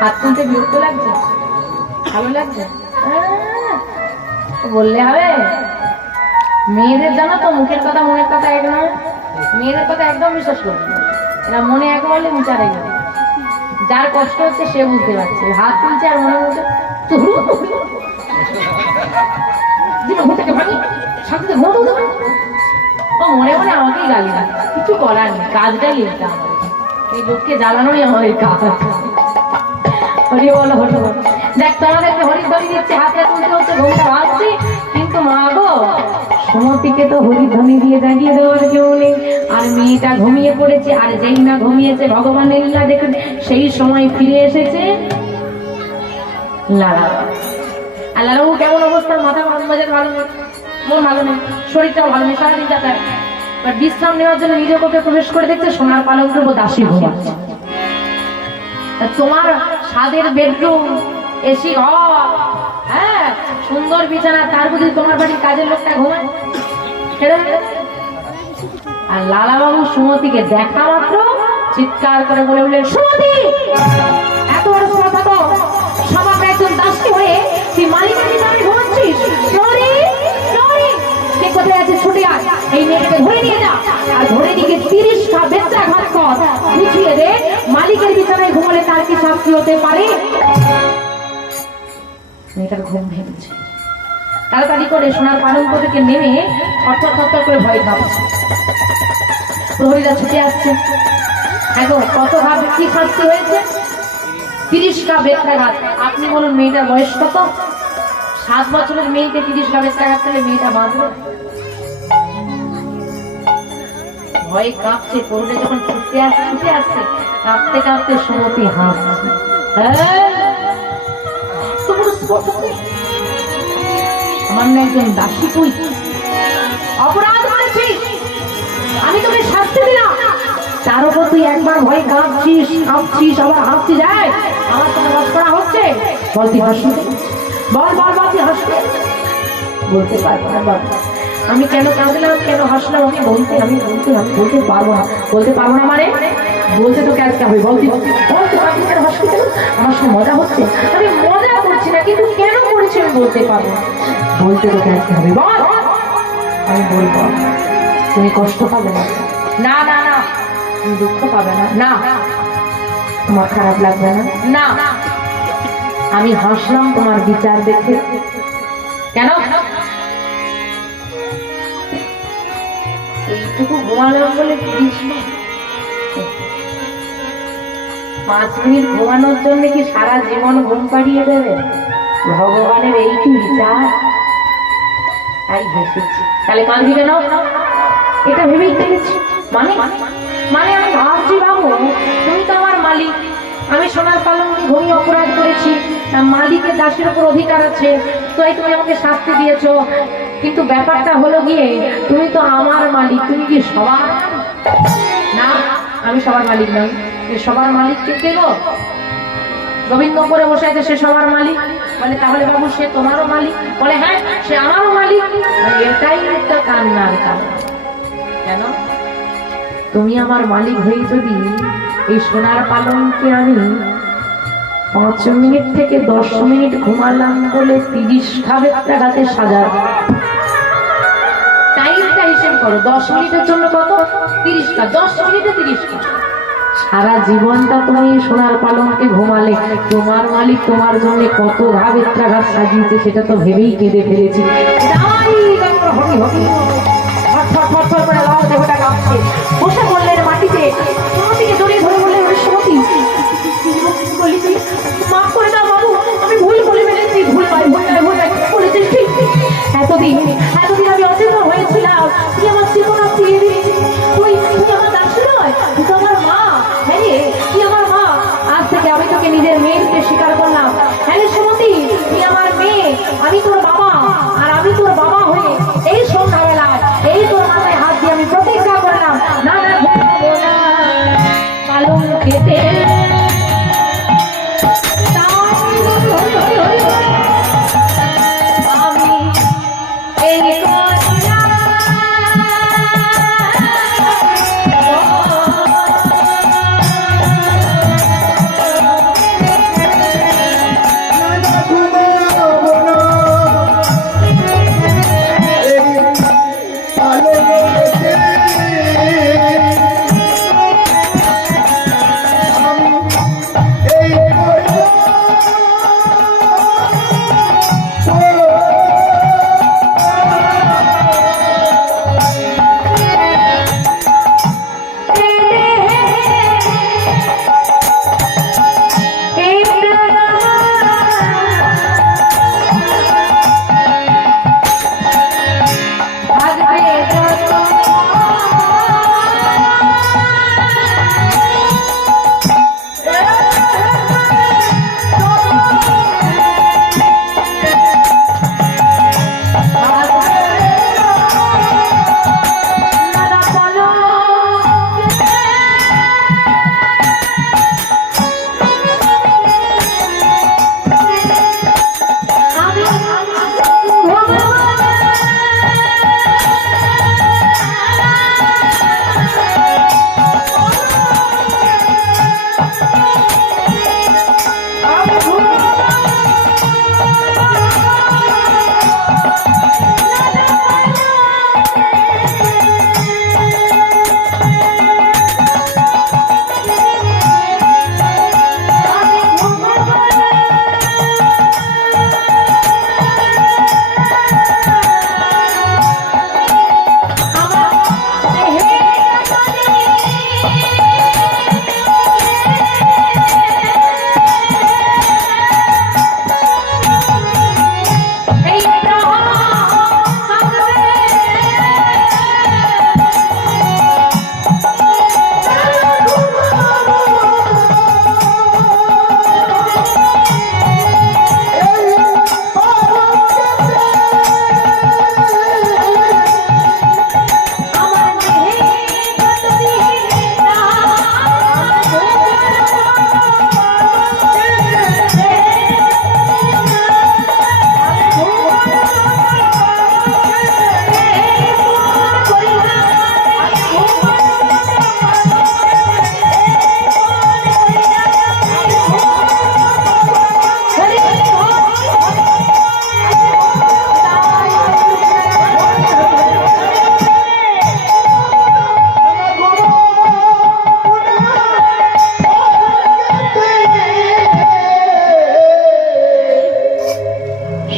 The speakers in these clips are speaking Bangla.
হাত তুলতে বিরক্ত লাগছে? ভালো লাগছে? বললে হবে? মেয়েদের জানো তো মুখের কথা মনের কথা এক নয়। মেয়েদের কথা একদম বিশ্বাস করবে না, এরা মনে এক বলে মুখে আরেক বলে। যার কষ্ট হচ্ছে সে বুঝতে পারছে, হাত তুলছে আর মনে হচ্ছে মনে মনে আমাকেই গালি না, কিছু করার নেই, কাজটাই লিখতে হবে। এই লোককে জ্বালানোই আমাদের কাজ। হরি বলো হরি বলো। দেখ তোমাদেরকে হরিধ্বনি দিচ্ছে, হাতে তুলতে হচ্ছে, ঘুমটা ভাবছি, কিন্তু মা গো সুমতিকে তো হরিধ্বনি দিয়ে জাগিয়ে দেওয়ার কেউ নেই। আর মেয়েটা ঘুমিয়ে পড়েছে, আর যেই না ঘুমিয়েছে ভগবানের লীলা দেখে সেই সময় ফিরে এসেছে লালা। আর লালাবু কেমন অবস্থা? মাথা মাঝের ভালো নেই, মন ভালো নেই, শরীরটাও ভালো নেই, সারাদিন যাতায়াত। বিশ্রাম নেওয়ার জন্য নিজের পক্ষে প্রবেশ করে দেখছে সোনার পালঙ্কের উপর দাসী ঘুমাচ্ছে। তোমার স্বাদের বেডরুম, এসি ঘর, হ্যাঁ সুন্দর বিছানা, তার বুঝি তোমার বাড়ির কাজের লোকটা ঘুমায়? আর লালা বাবু সুমতিকে দেখা মাত্র চিৎকার করে বলে উঠলেন, সুমতি এত বড় সময় থাকো সবার একজন দাসী হয়ে তুই মালিকের বিছানায় ঘুমাচ্ছিস? কে কোথায় আছে ছুটে আয়, এই মেয়েটাকে ধরে নিয়ে যা, আর ধরে নিয়ে 30টা বেত্রাঘাত কর, বুঝিয়ে দে মালিকের বিছানায় ঘুমলে তার কি শাস্তি হতে পারে। মেয়েটার ঘুম ভেঙেছে, তাড়াতাড়ি করে সোনার পালঙ্ক থেকে নেমে থরথর থরথর করে ভয় কাঁপছে। প্রহরীরা ছুটে আসছে। এখন কত ঘাত কি শাস্তি হয়েছে? 30টা বেত্রাঘাত। আপনি বলুন মেয়েটার বয়স কত? 7 বছরের মেয়েকে 30টা বেত্রাঘাত করলে মেয়েটা বাঁচবে? ভয়ে কাঁপছে। প্রহরীরা যখন ছুটে আসছে কাঁপতে কাঁপতে সুমতি হাসছে। আমার না একজন দাসী, তুই অপরাধ করেছিস, আমি তোকে শাস্তি দিলাম, তার উপর তুই একবার ভয় কাঁপছিস আবার হাসছিস। আমার সঙ্গে বাস করা হচ্ছে? বল তুই হাসবি? বল বল বল তুই হাসবি? বলতে পারবো না বাবা, আমি কেন কাঁদলাম কেন হাসলাম আমি বলতে পারবো না। বলতে পারবো না মানে বলতে তোকে আজকে হবে। বলতে হাসবি কেন? আমার সঙ্গে মজা হচ্ছে, আমি মজা করছি না, কিন্তু কেন করেছি আমি বলতে পারবো না। বলতে তোকে আজকে হবে। বল। আমি বলবো। তুমি কষ্ট পাবে না? না না না। তুমি দুঃখ পাবে না? না। তোমার খারাপ লাগবে না? না। আমি হাসলাম তোমার বিচার দেখে। কেন? এইটুকু ঘুমালাম বলে 5 মিনিট ঘুমানোর জন্য কি সারা জীবন ঘুম পাড়িয়ে দেবে? ভগবানের এই কি বিচার? তাই হেসেছি। তাহলে কাঁদবি কেন? এটা ভেবেই দেখেছি। মানে মানে আমি ভাবছি বাবু তুমি তো আমার মালিক, আমি সোনার পালঙ্কে ঘুমিয়ে অপরাধ করেছি, মালিকের দাসের উপর অধিকার আছে, তাই তুমি আমাকে শাস্তি দিয়েছো। কিন্তু ব্যাপারটা হলো গিয়ে তুমি তো আমার মালিক, তুমি কি সবার? না, আমি সবার মালিক নই। সবার মালিক কে গো? গোবিন্দ করে বসে আছে, সে সবার মালিক। বলে তাহলে বাবু সে তোমারও মালিক? বলে হ্যাঁ সে আমারও মালিক। এটাই একটা কান্নার কারণ। কেন? তুমি আমার মালিক হয়ে যদি এই সোনার পালঙ্কে আমি 5 মিনিট থেকে 10 মিনিট ঘুমালাম বলে 30 ঘাতে সাজা। টাইমটা হিসেব করো, 10 মিনিটের জন্য কত? 30 ঘা, 10 মিনিটে 30 ঘা। সারা জীবনটা তুমি সোনার পালঙ্কে ঘুমালে, তোমার মালিক তোমার জন্য কত ঘাত সাজিয়েছে সেটা তো ভেবেই কেঁদে ফেলেছি। বসে বললেন মাটিতে, সুমতিকে জড়িয়ে ধরে বললেন, সুমতি মাফ করে দাও বাবু, আমি ভুল বলে ফেলেছি, ভুল বলেছিস ঠিক। এতদিন আমি অচেতন হয়েছিলাম, তুই আমার চেতনা ফিরিয়ে দিয়েছিস। তুই আমার দাসী নয়, তুই তো আমার মা। হ্যাঁ রে, তুই আমার মা। আজ থেকে আমি তোকে নিজের মেয়ে রূপে স্বীকার করলাম। হ্যাঁ রে সুমতি, তুই আমার মেয়ে, আমি তোর বাবা। আর আমি তোর বাবা হয়ে এই সন্ধ্যাবেলায় এই তোর মাথায় হাত দিয়ে আমি প্রতিজ্ঞা করলাম, না না পালন খেতে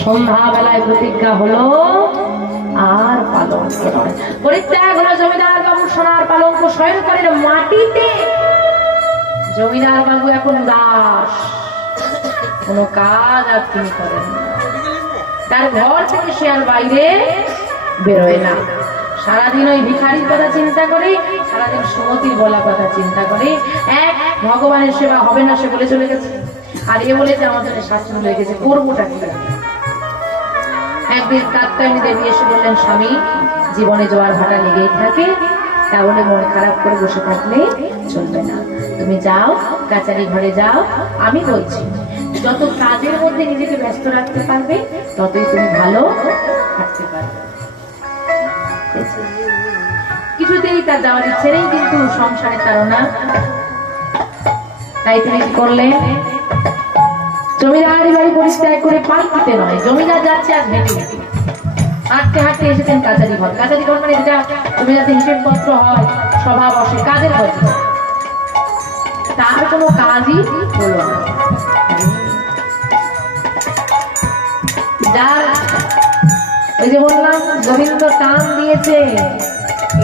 সন্ধ্যাবেলায় প্রতিজ্ঞা হলো আর পালঙ্ক নয়। পরিত্যাগ হলো জমিদার বাবু সোনার পালঙ্ক শয়ন করেন মাটিতে। জমিদার বাবু এখন উদাস, কোনো কাজ আর তিনি করেন না। তার ঘর থেকে সে আর বাইরে বেরোয় না। সারাদিন ওই ভিখারির কথা চিন্তা করে, সারাদিন সুমতির বলা কথা চিন্তা করে। এক ভগবানের সেবা হবে না সে বলে চলে গেছে, আর এ বলেছে আমার জন্য শাস্ত্র লেগেছে, করবোটা কি? একদিন কাত্যায়নী দেবী এসে বললেন, স্বামী জীবনে জোয়ার ভাটা লেগেই থাকে, তাহলে মন খারাপ করে বসে থাকলে চলবে না। তুমি যাও, কাচারি ঘরে যাও। আমি বলছি যত কাজের মধ্যে নিজেকে ব্যস্ত রাখতে পারবে ততই তুমি ভালো থাকতে পারবে। কিছুতেই তার যাওয়ার ইচ্ছে নেই, কিন্তু সংসারে তারা না। তাই তিনি কি করলেন? জমিদারি বাড়ি পরিত্যাগ করে পালকিতে নয়, জমিদার যাচ্ছে আজ হেঁটে হেঁটে, হাঁটতে হাঁটতে এসেছেন কাছারি ঘর। কাছারি ঘর মানে যেটা জমিদারদের হিসেবপত্র হয়, সভা বসে, কাজের ঘর। তার কোনো কাজই হলো না। যার ওই যে বললাম গোবিন্দ টান দিয়েছে,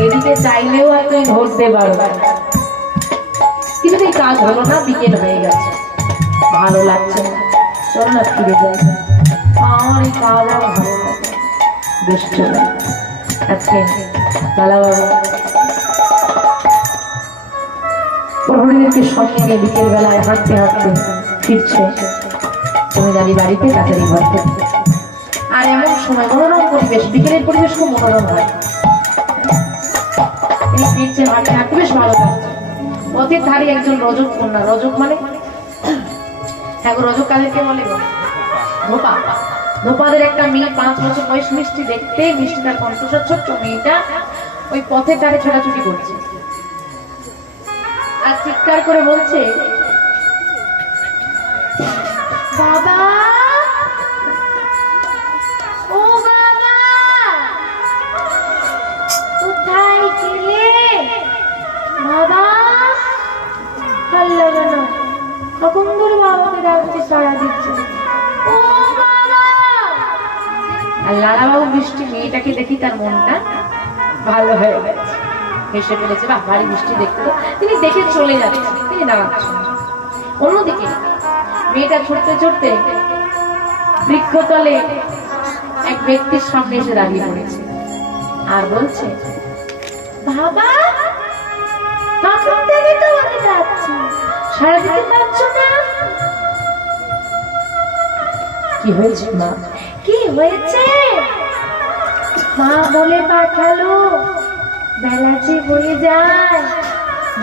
এদিকে চাইলেও আর তুই ধরতে পারবে, কিছুতেই কাজ হলো না। বিকেল হয়ে গেছে, ভালো লাগছে না, চল না ফিরে যাই, আমার এই কাজ আর ভালো লাগে। বেশ চলে আজকে লালা বাবু প্রহরীদেরকে সঙ্গে নিয়ে বিকেল বেলায় হাঁটতে হাঁটতে ফিরছে জমিদারি বাড়িতে কাছারি ঘর থেকে। আর এমন সময় মনোরম পরিবেশ, বিকেলের পরিবেশ খুব মনোরম হয়। তিনি ফিরছে হাঁটতে হাঁটতে, বেশ ভালো লাগছে। পথের ধারে একজন রজক কন্যা, রজক মানে এখন রজক কাদেরকে বলে? ধোপা। ধোপাদের একটা মেয়ে 5 বছর বয়স, মিষ্টি দেখতে, মিষ্টি তার কণ্ঠস্বর, ছোট্ট মেয়েটা ওই পথের ধারে ছোটাছুটি করছে আর চিৎকার করে বলছে, বাবা ও বাবা, কোথায় গেলে বাবা? ভাল লাগে না, কখন ধরে বাবাকে ডাকছে, সাড়া দিচ্ছে, ও বাবা। আর লালাবাবু বৃষ্টি মেয়েটাকে দেখি তার মনটা ভালো হয়ে গেছে, হেসে ফেলেছে, বা ভারী বৃষ্টি দেখতে। তিনি দেখে চলে যাচ্ছেন, তিনি দাঁড়াচ্ছেন। অন্যদিকে মেয়েটা ছুটতে ছুটতে বৃক্ষতলে এক ব্যক্তির সামনে এসে দাঁড়িয়ে পড়েছে আর বলছে, বাবা কখন থেকে তোমাকে ডাকছি, সাড়া দিতে পারছো না? কি হয়েছে মা? কি হয়েছে? মা বলে পাঠালো, বেলা যে বয়ে যায়,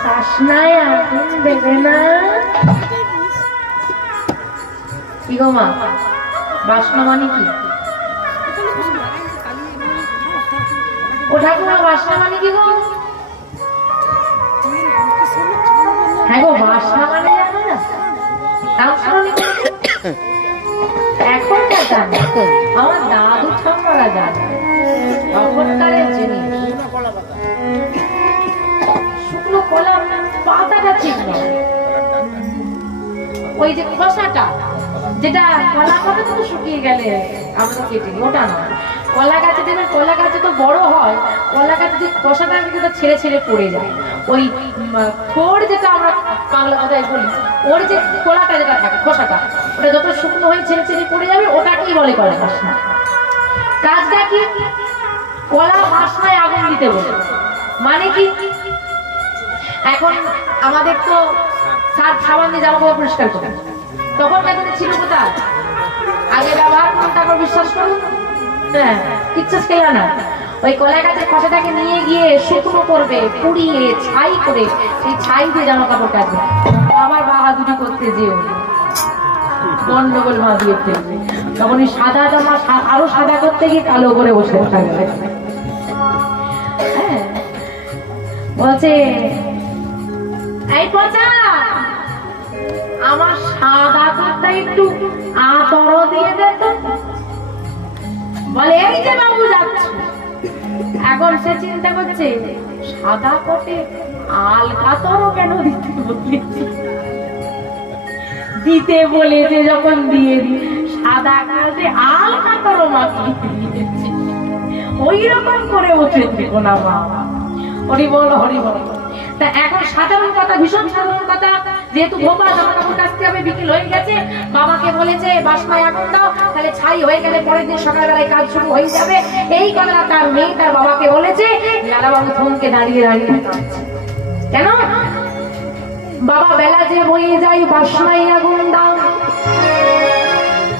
বাসনায় আগুন দেবে না। কি গো মা, বাসনা মানে কি? ও ঠাকুমা, বাসনা মানে কি গো? হ্যাঁ গো, বাসনা মানে জানো না? এখন জানে, আমার দাদু ঠাম্মারা জানে, তখনকারের জিনিস। শুকনো কলা পাতাটা ঠিক নয়, ওই যে খোসাটা, যেটা কলা পাতা তো শুকিয়ে গেলে আমরা কেটে নিই, ওটা নয়। কলা গাছে দেখবেন, কলা গাছে তো বড় হয়, কলা গাছে যে খোসাটা ছেড়ে ছেড়ে পড়ে যায়, ওই থোড় যেটা আমরা বাংলা কথায় বলি, ওর যে কলাটা যেটা থাকে, খোসাটা, ওটা যত শুকনো হয়ে ছেড়ে ছেড়ে পড়ে যাবে, ওটাকেই বলে কলা বাসনা। কাজটা কি? কলা বাসনায় আগুন দিতে বলে। মানে কি? এখন আমাদের তো সার্ফ সাবান দিয়ে জামা কাপড় পরিষ্কার করে, তখন এখন ছিল কোথায়? আগে ব্যবহার করুন, তারপর বিশ্বাস করুন। হ্যাঁ, কিচ্ছু খেলা না। ওই কলা গাছের খোসাটাকে নিয়ে গিয়ে শুকনো করবে, পুড়িয়ে ছাই করে, সেই ছাই দিয়ে জামা কাপড় কাটবে। আবার বাহাদুরি করতে যেও, গন্ডগোল বাঁধিয়ে ফেলবে। তখন ওই সাদা জামা আরো সাদা করতে গিয়ে কালো করে বসে থাকবে। হ্যাঁ, বলছে, এই পচা, আমার সাদা করতে একটু আতর দিয়ে দে তো। বলে, এই যে বাবু যাচ্ছে। এখন সে চিন্তা করছে, সাদা কোটে আলকাতরও কেন দিতে বলেছে? দিতে বলেছে যখন দিয়ে দি, সাদা কোটে আলকাতরও মাখিয়ে দিয়েছে। ওই রকম করে বসেছে কোনা বাবা। হরি বল, হরি বল। তা এখন সাধারণ কথা, ভীষণ সাধারণ কথা, যেহেতু ধোপা জামা কাপড় কাচতে হবে, বিকেল হয়ে গেছে, বাবাকে বলেছে বাসনায় আগুন দাও, তাহলে ছাই হয়ে গেলে পরের দিন সকালবেলায় কাজ শুরু হয়ে যাবে। এই কথা তার মেয়ে তার বাবাকে বলেছে। লালাবাবু থমকে দাঁড়িয়ে দাঁড়িয়ে কাঁদছে। কেন? বাবা বেলা যে বয়ে যায়, বাসনায় আগুন দাও।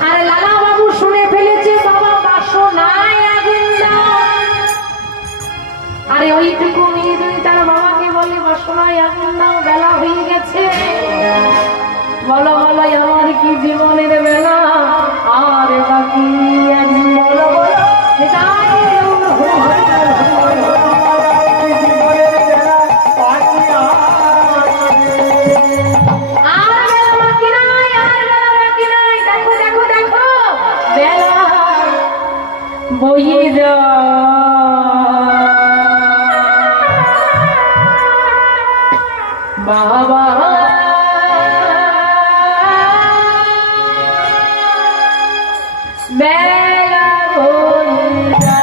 আর লালাবাবু শুনে ফেলেছে, বাবা বাসনায় আগুন দাও। আরে ওইটুকু মেয়ে যদি তার বাবাকে বলে বাসনায় আগুন দাও, বেলা হয়ে গেছে, বলো বলো আমার কি জীবনের বেলা আর বাকি, বলো বলো বইয়ে যা বাবা বেলা বইয়ে যা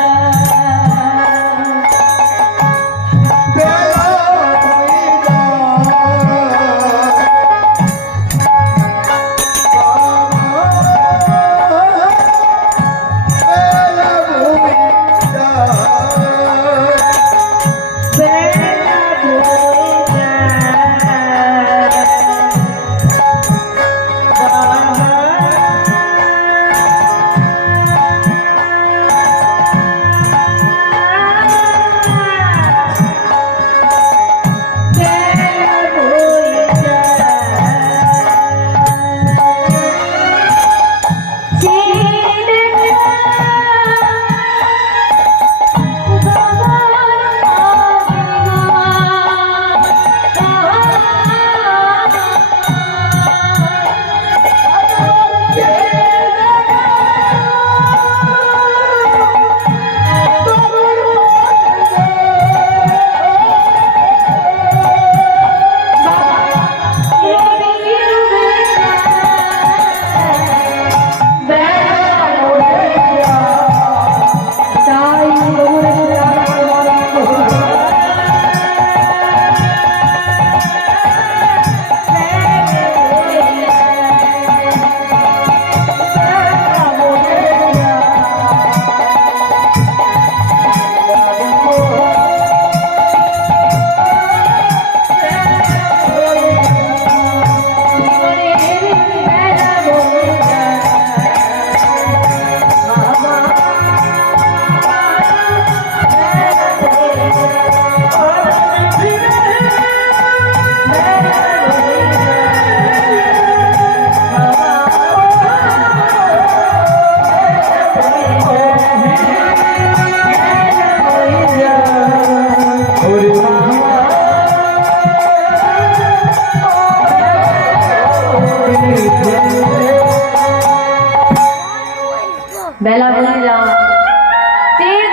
বেলা বলে যাও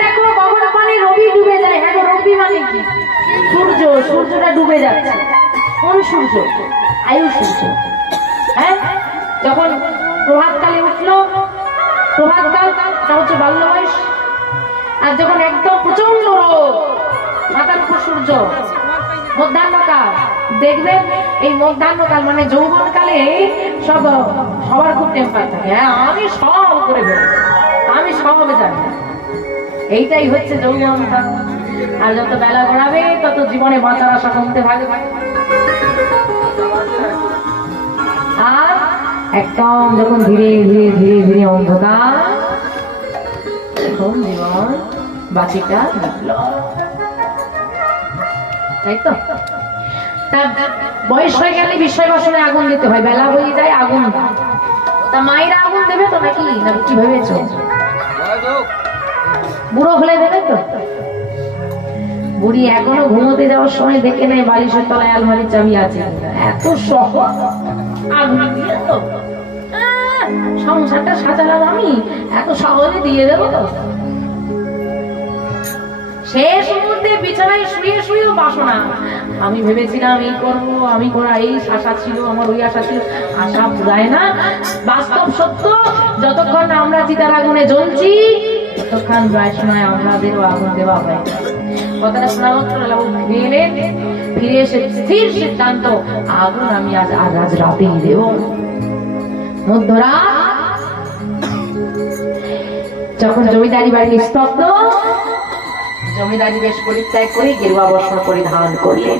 দেখো কখন পানি রবি ডুবে যায়। হ্যাঁ রবি মানে কি? সূর্য। সূর্যটা ডুবে যাচ্ছে। কোন সূর্য? আয়ু সূর্য। হ্যাঁ যখন প্রভাতকালে উঠলো, প্রভাতকালটা হচ্ছে বাল্য বয়স। আর যখন একদম প্রচন্ড রোদ, মাথার উপর সূর্য, মধ্যাহ্নকাল। দেখবেন এই মধ্যাহ্নকাল মানে যৌবনকালে সবার খুব টেম্পার থাকে। হ্যাঁ আমি সব করে ফেলবো, আমি সব জানি। এইটাই হচ্ছে যৌবনকাল। আর যত বেলা গড়াবে তত জীবনে বাঁচার আশা কমতে থাকবে। আর একদম যখন ধীরে ধীরে ধীরে ধীরে অন্ধকার, তখন জীবন বাঁচিটা তাই তো। তার বয়স হয়ে গেলে বিষয় বাসনে আগুন দিতে হয়। বেলা হয়ে যায় আগুন। তা মায়েরা আগুন দেবে তো নাকি? কি ভেবেছ? বুড়ো হলে দেবে তো? বুড়ি এখনো ঘুমোতে যাওয়ার সময় দেখে নেয় বালিশের তলায় আলমারির চাবি আছে। এত সহজ আগুন দিয়ে তো সংসারটা সাজালাম আমি, এত সহজে দিয়ে দেবো তো? শেষ মুহূর্তে বিছানায় শুয়ে শুয়েও বাসনা। আমি ভেবেছিলাম এই করবো, আমি করা এই আশা ছিল, আমার ওই আশা ছিল। আশা পুরায় না। বাস্তব সত্য, যতক্ষণ না আমরা চিতার আগুনে জ্বলছি ততক্ষণ বাসনায় আমাদেরও আগুন দেওয়া হয়। কথাটা শোনা মাত্র এলেন, ফিরে এসে স্থির সিদ্ধান্ত, আগুন আমি আজ রাতেই দেব। মধ্যরাত যখন জমিদারি বাড়ি নিস্তব্ধ, জমিদারি বেশ পরিত্যাগ করে গেরুয়া বস্ত্র পরিধান করলেন।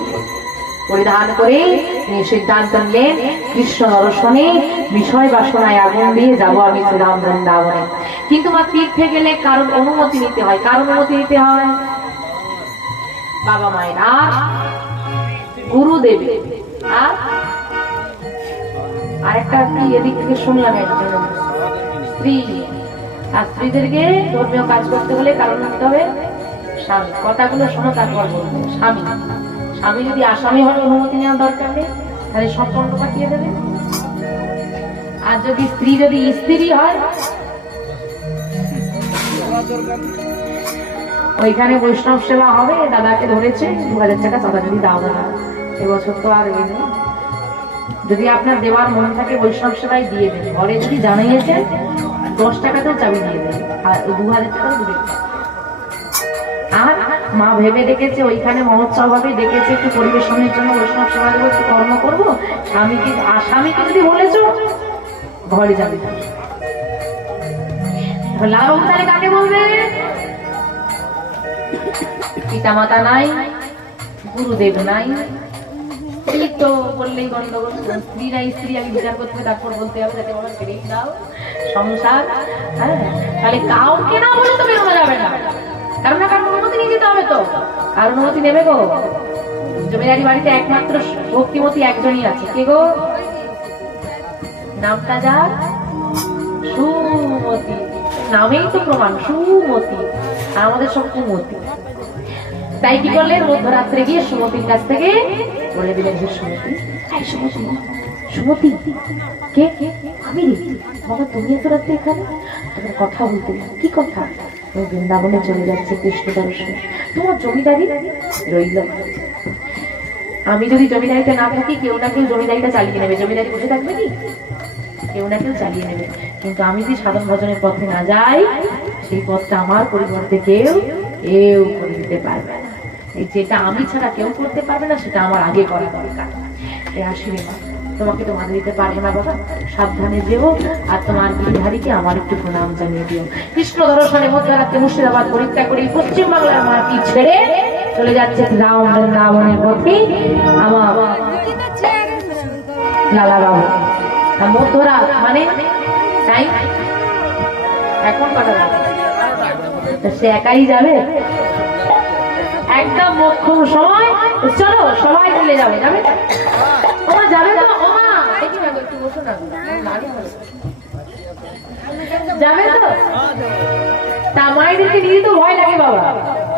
পরিধান করে তিনি সিদ্ধান্ত নিলেন কৃষ্ণ দর্শনে বিষয় বাসনায় আগুন দিয়ে যাবো আমি শ্রীরাম বৃন্দাবনে। কিন্তু মা তীর্থে গেলে কারণ অনুমতি নিতে হয়। কার অনুমতি নিতে হয়? বাবা মায়ের আর গুরুদেব। আর একটা কি এদিক থেকে শুনলাম একজন স্ত্রী। আর স্ত্রীদেরকে ধর্মীয় কাজ করতে হলে কারণ নিতে হবে স্বামী। কথাগুলো শোনো তারপর বলবো। স্বামী স্বামী যদি আসামি হয় অনুমতি নেওয়ার দরকার নেই, তাহলে সম্পর্ক কাটিয়ে দেবে। আর যদি স্ত্রী স্ত্রী হয় ওইখানে বৈষ্ণব সেবা হবে, দাদাকে ধরেছে 2000 টাকা চাঁদা যদি দাও দাদা, এবছর তো আর এ নেই, যদি আপনার দেওয়ার মন থাকে বৈষ্ণব সেবায় দিয়ে দেবে, ঘরে যদি জানিয়েছেন 10 টাকাতেও চাবি দিয়ে দেবে, আর 2000 টাকাও দেবে। আর মা ভেবে দেখেছে ওইখানে মহোৎসব হবে, দেখেছে একটু পরিবেশনের জন্য বৈষ্ণব সেবা দেবো, একটু কর্ম করবো, স্বামীকে যদি বলেছো ঘরে যাবে, লাভ তাহলে কাকে বলবে? পিতা মাতা নাই, গুরুদেব নাই, এই তো বললেই গন্ডগোল। স্ত্রী নাই, স্ত্রী আগে বিচার করতে তারপর বলতে হবে যাতে ওরা ছেড়েই দাও সংসার। হ্যাঁ, তাহলে কাউকে না বলে তো বেরোনো যাবে না, কারণ না কারণ অনুমতি নিয়ে যেতে হবে তো। আর অনুমতি নেবে গো? জমিদারি বাড়িতে একমাত্র ভক্তিমতী একজনই আছে, কে গো? নামটা যার সুমতি, নামেই তো প্রমাণ সুমতি, আর আমাদের সব কুমতি। তাই কি করলেন, মধ্যরাত্রে গিয়ে সুমতির কাছ থেকে বলে দিলেন, যে সুমতি, সুমতি কে? আমি বাবা, তুমি এত রাত্রে এখানে? তোমার কথা বলতে। কি কথা? তুমি বৃন্দাবনে চলে যাচ্ছে কৃষ্ণ দর্শনে, তোমার জমিদারি রইল। আমি যদি জমিদারিতে না থাকি, কেউ না কেউ জমিদারিটা চালিয়ে নেবে। জমিদারি বসে থাকবে কি? কেউ না কেউ চালিয়ে নেবে। কিন্তু আমি যদি সাধন ভজনের পথে না যাই, সেই পথটা আমার পরিবর্তে কেউ করে দিতে পারবে না। যেটা আমি ছাড়া কেউ করতে পারবে না, সেটা আমার আগে করা দরকার। আসিবে না, তোমাকে তো বাধা দিতে পারবো না বাবা, সাবধানে যেও, আর তোমার গিরিধারীকে আমার একটু প্রণাম জানিয়ে দিও। কৃষ্ণ দর্শনে মধ্যরাত্রে মুর্শিদাবাদ পরিত্যাগ করে পশ্চিম বাংলার মাটি ছেড়ে চলে যাচ্ছে রাম বৃন্দাবনের পথে আমার লালা বাবু। মধ্যরাত মানে টাইম এখন কটা? সে একাই যাবে, একদম মোক্ষম সময়। চলো সবাই মিলে যাবে, যাবে ওমা, যাবে তো ওমা, একটু বসো না, যাবে তো? তা মায়েদেরকে নিয়ে তো ভয় লাগে বাবা,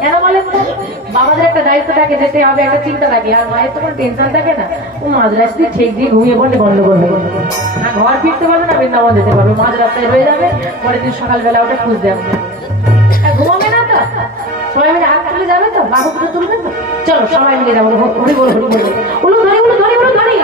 কেন বলেন তো? বাবাদের একটা দায়িত্ব থাকে, যেতে হবে, একটা চিন্তা থাকে, আর মায়ের তো কোনো টেনশন থাকে না। ও মাঝ রাস্তায় ঠিক দিয়ে ঘুমিয়ে পড়লে গন্ডগোল হয়ে না, ঘর ফিরতে পারবে না, বৃন্দাবন যেতে পারবে, মাঝ রাস্তায় রয়ে যাবে, পরের দিন সকালবেলা ওটা খুঁজতে হবে, ঘুমাবে না তো। সবাই মিলে হাত তুলে যাবে তো, বাবু পুজো তুলবে তো। চলো সবাই মিলে যাবো, হরি বল হরি বল, উলু ধরি উলু ধরি উলু ধরি।